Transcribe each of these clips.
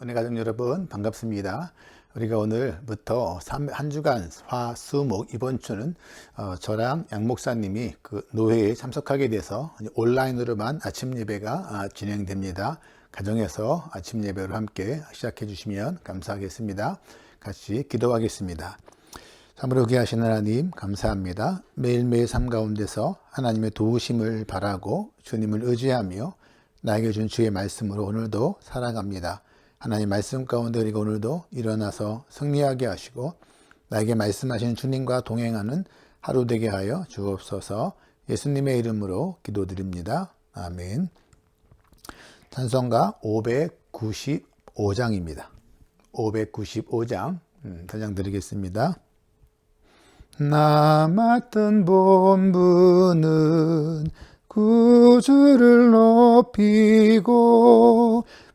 은혜 가족 여러분 반갑습니다. 우리가 오늘부터 한 주간 화, 수, 목 이번 주는 저랑 양 목사님이 그 노회에 참석하게 돼서 온라인으로만 아침 예배가 진행됩니다. 가정에서 아침 예배를 함께 시작해 주시면 감사하겠습니다. 같이 기도하겠습니다. 참으로 귀하신 하나님 감사합니다. 매일매일 삶 가운데서 하나님의 도우심을 바라고 주님을 의지하며 나에게 준 주의 말씀으로 오늘도 살아갑니다. 하나님 말씀 가운데 우리가 오늘도 일어나서 승리하게 하시고 나에게 말씀하신 주님과 동행하는 하루 되게 하여 주옵소서. 예수님의 이름으로 기도드립니다. 아멘. 찬송가 595장입니다. 595장 단장 드리겠습니다. 나 맡은 본분은 구주를 높이고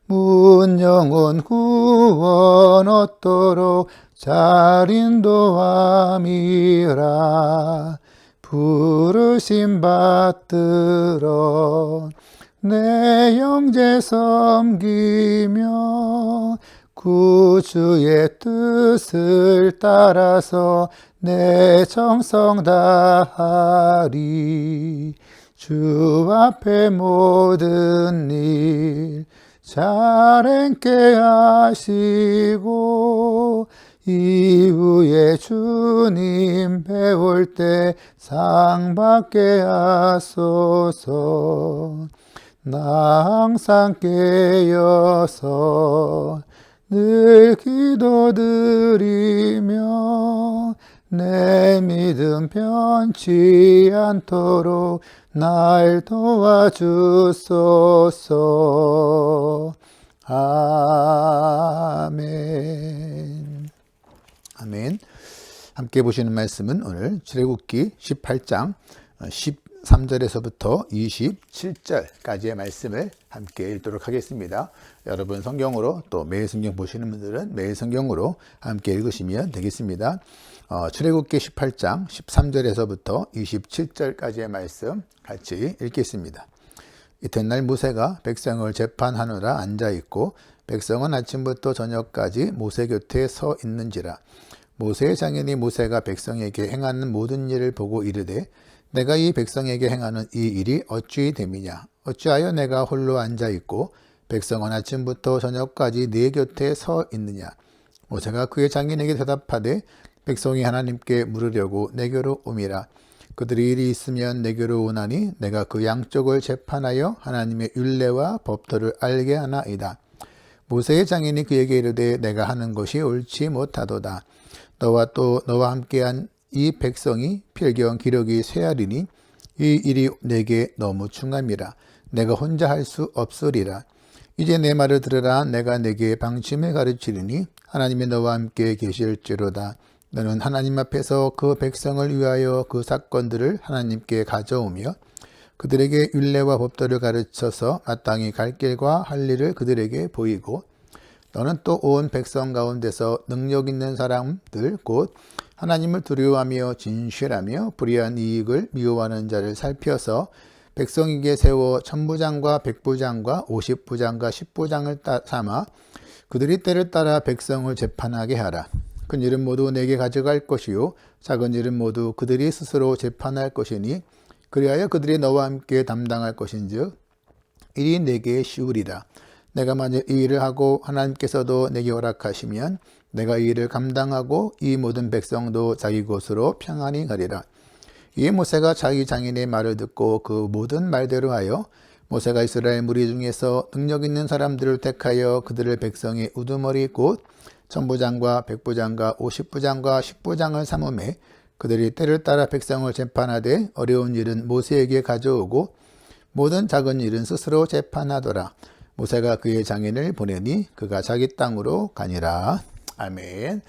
문영원 구원 얻도록 잘 인도함이라. 부르심 받들어 내 형제 섬기며 구주의 뜻을 따라서 내 정성 다하리. 주 앞에 모든 일 잘 행케 하시고 이후에 주님 배울 때 상 받게 하소서. 나 항상 깨어서 늘 기도드리며 내 믿음 변치 않도록 날 도와주소서. 아멘. 아멘. 함께 보시는 말씀은 오늘 출애굽기 18장 13절에서부터 27절까지의 말씀을 함께 읽도록 하겠습니다. 여러분 성경으로 또 매일 성경 보시는 분들은 매일 성경으로 함께 읽으시면 되겠습니다. 출애굽기 18장 13절에서부터 27절까지의 말씀 같이 읽겠습니다. 이튿날 모세가 백성을 재판하느라 앉아있고 백성은 아침부터 저녁까지 모세 곁에 서 있는지라. 모세의 장인이 모세가 백성에게 행하는 모든 일을 보고 이르되 내가 이 백성에게 행하는 이 일이 어찌 됨이냐. 어찌하여 내가 홀로 앉아있고 백성은 아침부터 저녁까지 네 곁에 서 있느냐. 모세가 그의 장인에게 대답하되 백성이 하나님께 물으려고 내게로 오미라. 그들이 일이 있으면 내게로 오나니 내가 그 양쪽을 재판하여 하나님의 율례와 법도를 알게 하나이다. 모세의 장인이 그에게 이르되 내가 하는 것이 옳지 못하도다. 너와 함께한 이 백성이 필경 기록이 쇠하리니 이 일이 내게 너무 중함이라. 내가 혼자 할 수 없으리라. 이제 내 말을 들으라. 내가 내게 방침을 가르치리니 하나님이 너와 함께 계실지로다. 너는 하나님 앞에서 그 백성을 위하여 그 사건들을 하나님께 가져오며 그들에게 율례와 법도를 가르쳐서 마땅히 갈 길과 할 일을 그들에게 보이고 너는 또 온 백성 가운데서 능력 있는 사람들 곧 하나님을 두려워하며 진실하며 불의한 이익을 미워하는 자를 살펴서 백성에게 세워 천부장과 백부장과 50부장과 10부장을 삼아 그들이 때를 따라 백성을 재판하게 하라. 큰 일은 모두 내게 가져갈 것이요 작은 일은 모두 그들이 스스로 재판할 것이니 그리하여 그들이 너와 함께 담당할 것인즉 일이 내게 쉬우리라. 내가 만약 이 일을 하고 하나님께서도 내게 허락하시면 내가 이 일을 감당하고 이 모든 백성도 자기 곳으로 평안히 가리라. 이에 모세가 자기 장인의 말을 듣고 그 모든 말대로 하여 모세가 이스라엘 무리 중에서 능력 있는 사람들을 택하여 그들을 백성의 우두머리 곧 천부장과 백부장과 50부장과 10부장을 삼음해 그들이 때를 따라 백성을 재판하되 어려운 일은 모세에게 가져오고 모든 작은 일은 스스로 재판하더라. 모세가 그의 장인을 보내니 그가 자기 땅으로 가니라. 아멘.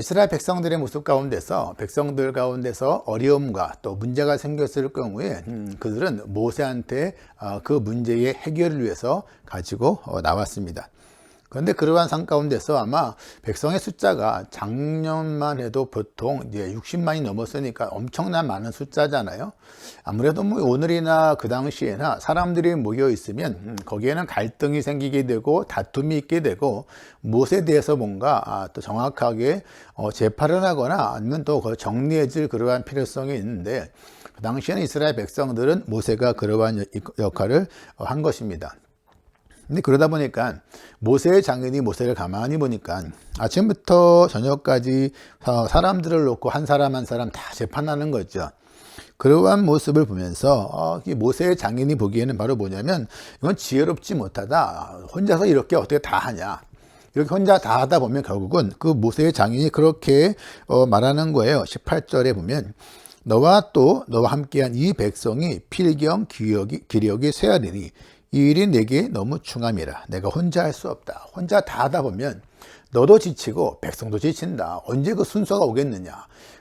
이스라엘 백성들의 모습 가운데서 백성들 가운데서 어려움과 또 문제가 생겼을 경우에 그들은 모세한테 그 문제의 해결을 위해서 가지고 나왔습니다. 그런데 그러한 상 가운데서 아마 백성의 숫자가 작년만 해도 보통 이제 60만이 넘었으니까 엄청난 많은 숫자잖아요. 아무래도 뭐 오늘이나 그 당시에나 사람들이 모여 있으면 거기에는 갈등이 생기게 되고 다툼이 있게 되고 무엇에 대해서 뭔가 또 정확하게 재판을 하거나 아니면 또 정리해질 그러한 필요성이 있는데, 그 당시에는 이스라엘 백성들은 모세가 그러한 역할을 한 것입니다. 근데 그러다 보니까 모세의 장인이 모세를 가만히 보니까 아침부터 저녁까지 사람들을 놓고 한 사람 한 사람 다 재판하는 거죠. 그러한 모습을 보면서 이 모세의 장인이 보기에는 바로 뭐냐면, 이건 지혜롭지 못하다. 혼자서 이렇게 어떻게 다 하냐. 이렇게 혼자 다 하다 보면 결국은 그 모세의 장인이 그렇게 말하는 거예요. 18절에 보면 너와 함께한 이 백성이 필경 기력이 쇠하리니 이 일이 내게 너무 중함이라. 내가 혼자 할 수 없다. 혼자 다 하다 보면 너도 지치고 백성도 지친다. 언제 그 순서가 오겠느냐.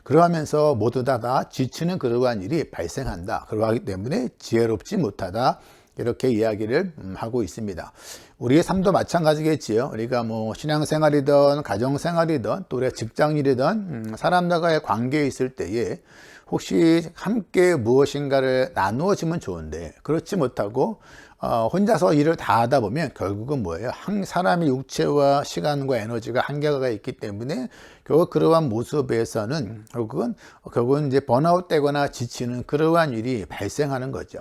그러하면서 모두 다 지치는 그러한 일이 발생한다. 그러하기 때문에 지혜롭지 못하다. 이렇게 이야기를 하고 있습니다. 우리의 삶도 마찬가지겠지요. 우리가 뭐 신앙생활이든 가정생활이든 또 우리가 직장일이든 사람들과의 관계에 있을 때에 혹시 함께 무엇인가를 나누어지면 좋은데 그렇지 못하고 혼자서 일을 다 하다 보면 결국은 뭐예요? 사람의 육체와 시간과 에너지가 한계가 있기 때문에 결국 그러한 모습에서는 결국은 이제 번아웃 되거나 지치는 그러한 일이 발생하는 거죠.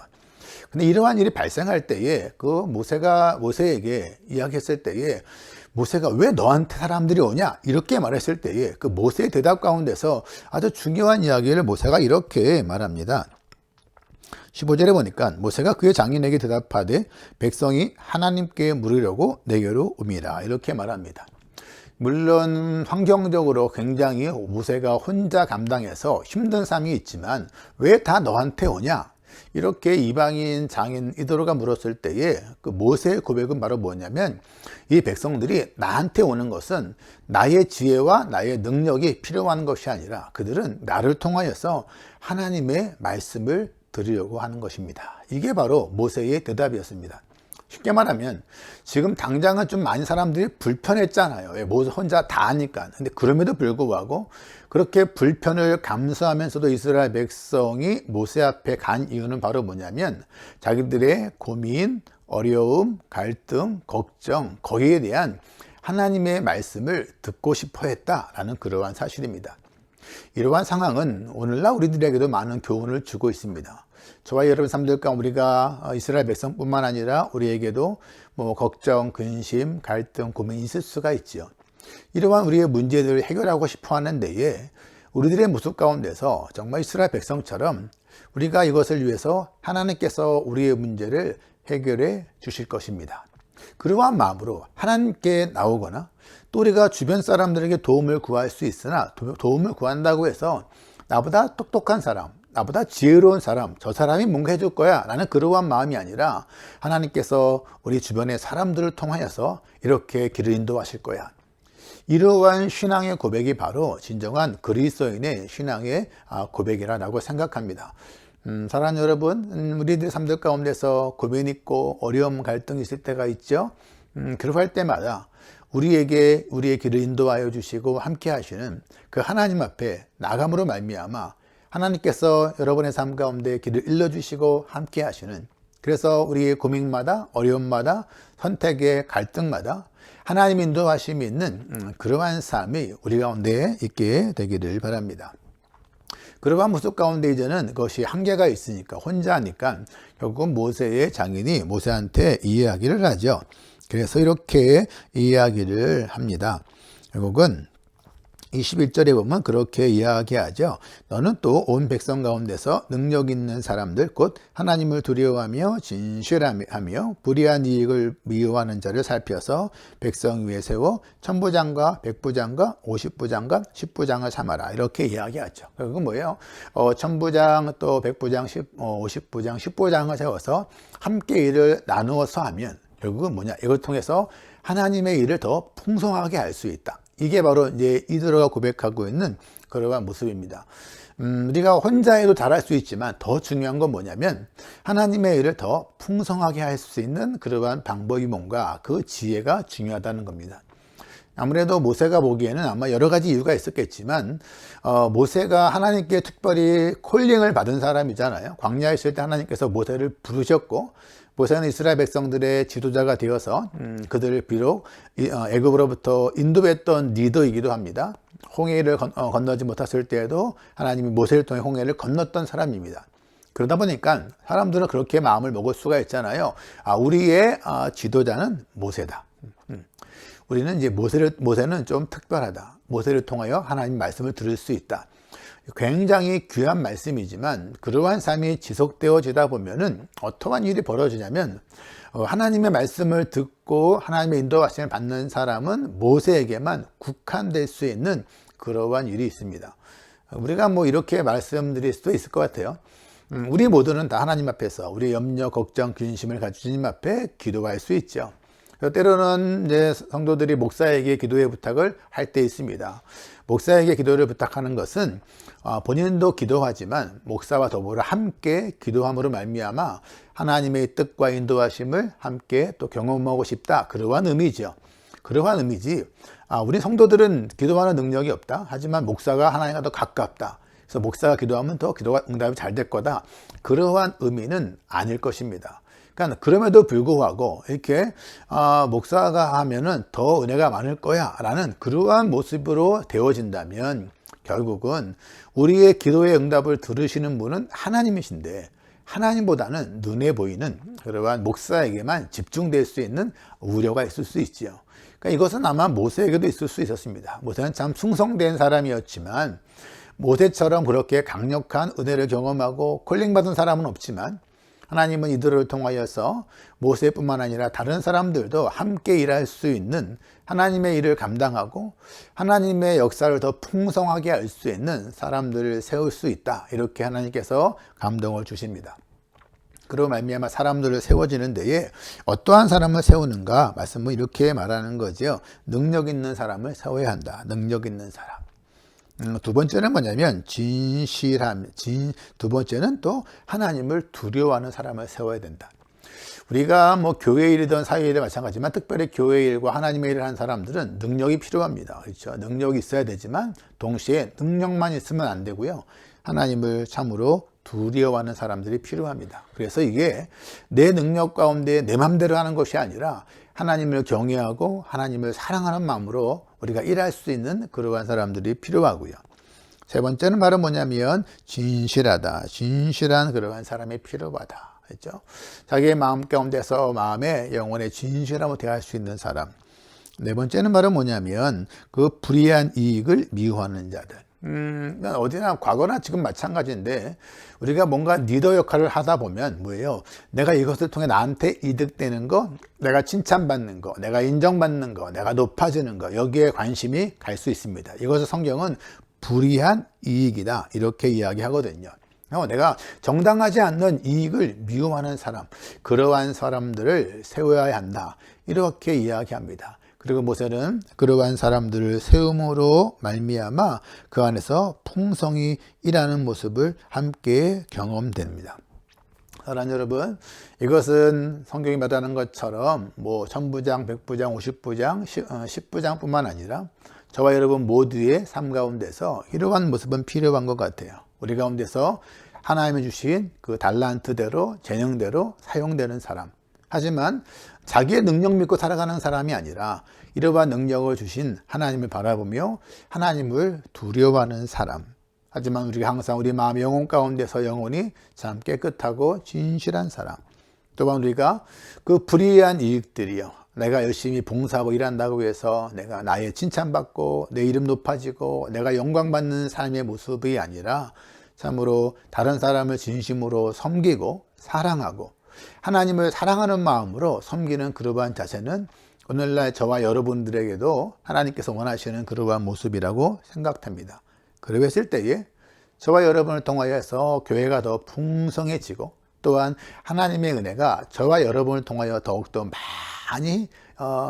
근데 이러한 일이 발생할 때에 그 모세에게 이야기했을 때에 모세가 왜 너한테 사람들이 오냐? 이렇게 말했을 때에 그 모세의 대답 가운데서 아주 중요한 이야기를 모세가 이렇게 말합니다. 15절에 보니까 모세가 그의 장인에게 대답하되 백성이 하나님께 물으려고 내게로 옵니다. 이렇게 말합니다. 물론 환경적으로 굉장히 모세가 혼자 감당해서 힘든 삶이 있지만 왜 다 너한테 오냐? 이렇게 이방인 장인 이도로가 물었을 때에 그 모세의 고백은 바로 뭐냐면, 이 백성들이 나한테 오는 것은 나의 지혜와 나의 능력이 필요한 것이 아니라 그들은 나를 통하여서 하나님의 말씀을 들으려고 하는 것입니다. 이게 바로 모세의 대답이었습니다. 쉽게 말하면 지금 당장은 좀 많은 사람들이 불편했잖아요. 모세 혼자 다 하니까. 근데 그럼에도 불구하고 그렇게 불편을 감수하면서도 이스라엘 백성이 모세 앞에 간 이유는 바로 뭐냐면 자기들의 고민, 어려움, 갈등, 걱정, 거기에 대한 하나님의 말씀을 듣고 싶어 했다라는 그러한 사실입니다. 이러한 상황은 오늘날 우리들에게도 많은 교훈을 주고 있습니다. 저와 여러분 삶들과 우리가 이스라엘 백성뿐만 아니라 우리에게도 뭐 걱정, 근심, 갈등, 고민이 있을 수가 있지요. 이러한 우리의 문제들을 해결하고 싶어 하는 데에 우리들의 모습 가운데서 정말 이스라엘 백성처럼 우리가 이것을 위해서 하나님께서 우리의 문제를 해결해 주실 것입니다. 그러한 마음으로 하나님께 나오거나 또 우리가 주변 사람들에게 도움을 구할 수 있으나 도움을 구한다고 해서 나보다 똑똑한 사람, 나보다 지혜로운 사람, 저 사람이 뭔가 해줄 거야 라는 그러한 마음이 아니라 하나님께서 우리 주변의 사람들을 통하여서 이렇게 길을 인도하실 거야. 이러한 신앙의 고백이 바로 진정한 그리스도인의 신앙의 고백이라고 생각합니다. 사랑하는 여러분, 우리들의 삶들 가운데서 고민 있고 어려움, 갈등이 있을 때가 있죠. 그럴 때마다 우리에게 우리의 길을 인도하여 주시고 함께 하시는 그 하나님 앞에 나감으로 말미암아 하나님께서 여러분의 삶 가운데 길을 일러주시고 함께 하시는, 그래서 우리의 고민마다 어려움마다 선택의 갈등마다 하나님 인도하심이 있는 그러한 삶이 우리 가운데 있게 되기를 바랍니다. 그러한 모습 가운데 이제는 그것이 한계가 있으니까 혼자 하니까 결국은 모세의 장인이 모세한테 이야기를 하죠. 그래서 이렇게 이야기를 합니다. 결국은 21절에 보면 그렇게 이야기하죠. 너는 또 온 백성 가운데서 능력 있는 사람들 곧 하나님을 두려워하며 진실하며 불의한 이익을 미워하는 자를 살펴서 백성 위에 세워 천부장과 백부장과 50부장과 10부장을 삼아라. 이렇게 이야기하죠. 그건 뭐예요? 천부장 또 백부장 50부장 10부장을 세워서 함께 일을 나누어서 하면 결국은 뭐냐? 이걸 통해서 하나님의 일을 더 풍성하게 할 수 있다. 이게 바로 이제 이드로가 고백하고 있는 그러한 모습입니다. 우리가 혼자 해도 잘할 수 있지만 더 중요한 건 뭐냐면 하나님의 일을 더 풍성하게 할 수 있는 그러한 방법이 뭔가, 그 지혜가 중요하다는 겁니다. 아무래도 모세가 보기에는 아마 여러 가지 이유가 있었겠지만 모세가 하나님께 특별히 콜링을 받은 사람이잖아요. 광야에 있을 때 하나님께서 모세를 부르셨고, 모세는 이스라엘 백성들의 지도자가 되어서 그들을 비록 애굽으로부터 인도했던 리더이기도 합니다. 홍해를 건너지 못했을 때에도 하나님이 모세를 통해 홍해를 건넜던 사람입니다. 그러다 보니까 사람들은 그렇게 마음을 먹을 수가 있잖아요. 우리의 지도자는 모세다. 우리는 이제 모세는 좀 특별하다. 모세를 통하여 하나님 말씀을 들을 수 있다. 굉장히 귀한 말씀이지만 그러한 삶이 지속되어지다 보면은 어떠한 일이 벌어지냐면 하나님의 말씀을 듣고 하나님의 인도하심을 받는 사람은 모세에게만 국한될 수 있는 그러한 일이 있습니다. 우리가 뭐 이렇게 말씀드릴 수도 있을 것 같아요. 우리 모두는 다 하나님 앞에서 우리 염려, 걱정, 근심을 가진 주님 앞에 기도할 수 있죠. 때로는 이제 성도들이 목사에게 기도의 부탁을 할 때 있습니다. 목사에게 기도를 부탁하는 것은 본인도 기도하지만 목사와 더불어 함께 기도함으로 말미암아 하나님의 뜻과 인도하심을 함께 또 경험하고 싶다, 그러한 의미죠. 그러한 의미지 우리 성도들은 기도하는 능력이 없다, 하지만 목사가 하나님과 더 가깝다, 그래서 목사가 기도하면 더 기도가 응답이 잘 될 거다, 그러한 의미는 아닐 것입니다. 그러니까 그럼에도 불구하고 이렇게 목사가 하면은 더 은혜가 많을 거야 라는 그러한 모습으로 되어진다면 결국은 우리의 기도의 응답을 들으시는 분은 하나님이신데 하나님보다는 눈에 보이는 그러한 목사에게만 집중될 수 있는 우려가 있을 수 있지요. 그러니까 이것은 아마 모세에게도 있을 수 있었습니다. 모세는 참 충성된 사람이었지만 모세처럼 그렇게 강력한 은혜를 경험하고 콜링받은 사람은 없지만 하나님은 이들을 통하여서 모세뿐만 아니라 다른 사람들도 함께 일할 수 있는, 하나님의 일을 감당하고 하나님의 역사를 더 풍성하게 할 수 있는 사람들을 세울 수 있다, 이렇게 하나님께서 감동을 주십니다. 그로 말미암아 사람들을 세워지는 데에 어떠한 사람을 세우는가, 말씀은 이렇게 말하는 거죠. 능력 있는 사람을 세워야 한다. 능력 있는 사람. 두 번째는 뭐냐면 진실함. 두 번째는 또 하나님을 두려워하는 사람을 세워야 된다. 우리가 뭐 교회 일이든 사회 일이든 마찬가지지만 특별히 교회 일과 하나님의 일을 하는 사람들은 능력이 필요합니다. 그렇죠? 능력이 있어야 되지만 동시에 능력만 있으면 안 되고요. 하나님을 참으로 두려워하는 사람들이 필요합니다. 그래서 이게 내 능력 가운데 내 맘대로 하는 것이 아니라 하나님을 경외하고 하나님을 사랑하는 마음으로 우리가 일할 수 있는 그러한 사람들이 필요하고요. 세 번째는 바로 뭐냐면 진실하다. 진실한 그러한 사람이 필요하다. 그렇죠? 자기의 마음 가운데서 마음의 영혼의 진실함을 대할 수 있는 사람. 네 번째는 바로 뭐냐면 그 불의한 이익을 미워하는 자들. 어디나 과거나 지금 마찬가지인데 우리가 뭔가 리더 역할을 하다 보면 뭐예요? 내가 이것을 통해 나한테 이득되는 거, 내가 칭찬받는 거, 내가 인정받는 거, 내가 높아지는 거, 여기에 관심이 갈 수 있습니다. 이것을 성경은 불의한 이익이다, 이렇게 이야기하거든요. 내가 정당하지 않는 이익을 미워하는 사람, 그러한 사람들을 세워야 한다, 이렇게 이야기합니다. 그리고 모세는 그러한 사람들을 세움으로 말미암아 그 안에서 풍성히 일하는 모습을 함께 경험됩니다. 사랑하는 여러분, 이것은 성경이 말하는 것처럼 뭐 1000부장, 100부장, 50부장, 10부장뿐만 아니라 저와 여러분 모두의 삶 가운데서 이러한 모습은 필요한 것 같아요. 우리 가운데서 하나님이 주신 그 달란트대로, 재능대로 사용되는 사람. 하지만 자기의 능력 믿고 살아가는 사람이 아니라 이러한 능력을 주신 하나님을 바라보며 하나님을 두려워하는 사람. 하지만 우리가 항상 우리 마음 영혼 가운데서 영혼이 참 깨끗하고 진실한 사람. 또한 우리가 그 불의한 이익들이요, 내가 열심히 봉사하고 일한다고 해서 내가 나의 칭찬받고 내 이름 높아지고 내가 영광받는 삶의 모습이 아니라 참으로 다른 사람을 진심으로 섬기고 사랑하고 하나님을 사랑하는 마음으로 섬기는 그러한 자세는 오늘날 저와 여러분들에게도 하나님께서 원하시는 그러한 모습이라고 생각됩니다. 그랬을 때에 저와 여러분을 통하여서 교회가 더 풍성해지고 또한 하나님의 은혜가 저와 여러분을 통하여 더욱더 많이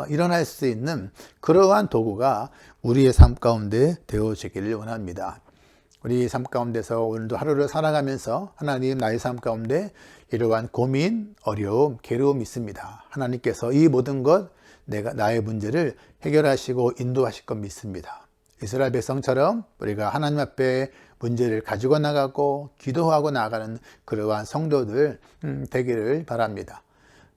일어날 수 있는 그러한 도구가 우리의 삶 가운데 되어지기를 원합니다. 우리 삶 가운데서 오늘도 하루를 살아가면서 하나님 나의 삶 가운데 이러한 고민, 어려움, 괴로움이 있습니다. 하나님께서 이 모든 것 나의 문제를 해결하시고 인도하실 것 믿습니다. 이스라엘 백성처럼 우리가 하나님 앞에 문제를 가지고 나가고 기도하고 나가는 그러한 성도들 되기를 바랍니다.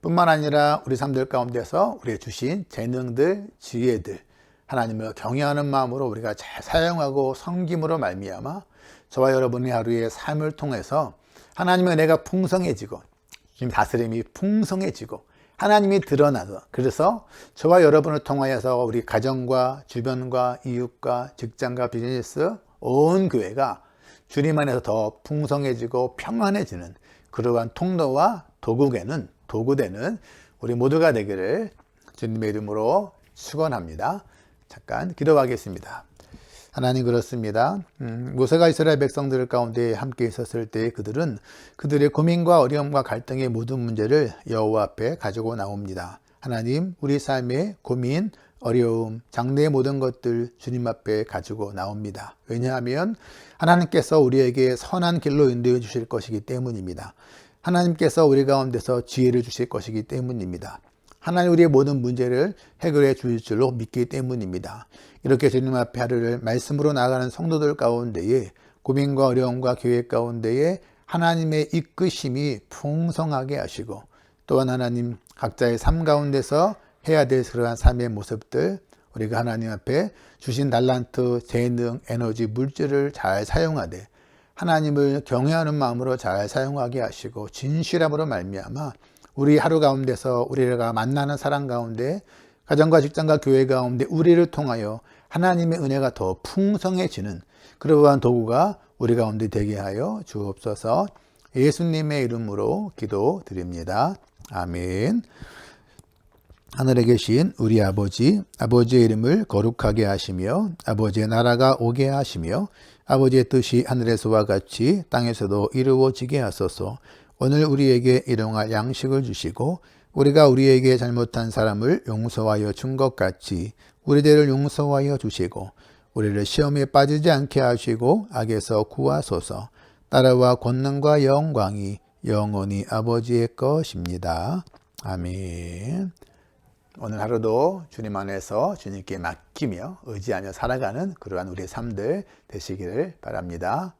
뿐만 아니라 우리 삶들 가운데서 우리의 주신 재능들, 지혜들 하나님을 경외하는 마음으로 우리가 잘 사용하고 섬김으로 말미암아 저와 여러분의 하루의 삶을 통해서 하나님의 은혜가 풍성해지고 주님 다스림이 풍성해지고 하나님이 드러나서 그래서 저와 여러분을 통하여서 우리 가정과 주변과 이웃과 직장과 비즈니스 온 교회가 주님 안에서 더 풍성해지고 평안해지는 그러한 통로와 도구되는 우리 모두가 되기를 주님의 이름으로 축원합니다. 잠깐 기도하겠습니다. 하나님 그렇습니다. 모세가 이스라엘 백성들 가운데 함께 있었을 때 그들의 고민과 어려움과 갈등의 모든 문제를 여호와 앞에 가지고 나옵니다. 하나님 우리 삶의 고민, 어려움, 장래의 모든 것들 주님 앞에 가지고 나옵니다. 왜냐하면 하나님께서 우리에게 선한 길로 인도해 주실 것이기 때문입니다. 하나님께서 우리 가운데서 지혜를 주실 것이기 때문입니다. 하나님 우리의 모든 문제를 해결해 주실 줄로 믿기 때문입니다. 이렇게 주님 앞에 하루를 말씀으로 나아가는 성도들 가운데에 고민과 어려움과 계획 가운데에 하나님의 이끄심이 풍성하게 하시고 또한 하나님 각자의 삶 가운데서 해야 될 그러한 삶의 모습들 우리가 하나님 앞에 주신 달란트, 재능, 에너지, 물질을 잘 사용하되 하나님을 경외하는 마음으로 잘 사용하게 하시고 진실함으로 말미암아 우리 하루 가운데서 우리가 만나는 사람 가운데 가정과 직장과 교회 가운데 우리를 통하여 하나님의 은혜가 더 풍성해지는 그러한 도구가 우리 가운데 되게 하여 주옵소서. 예수님의 이름으로 기도드립니다. 아멘. 하늘에 계신 우리 아버지의 이름을 거룩하게 하시며 아버지의 나라가 오게 하시며 아버지의 뜻이 하늘에서와 같이 땅에서도 이루어지게 하소서. 오늘 우리에게 일용할 양식을 주시고 우리가 우리에게 잘못한 사람을 용서하여 준 것 같이 우리 죄를 용서하여 주시고 우리를 시험에 빠지지 않게 하시고 악에서 구하소서. 나라와 권능과 영광이 영원히 아버지의 것입니다. 아멘. 오늘 하루도 주님 안에서 주님께 맡기며 의지하며 살아가는 그러한 우리의 삶들 되시기를 바랍니다.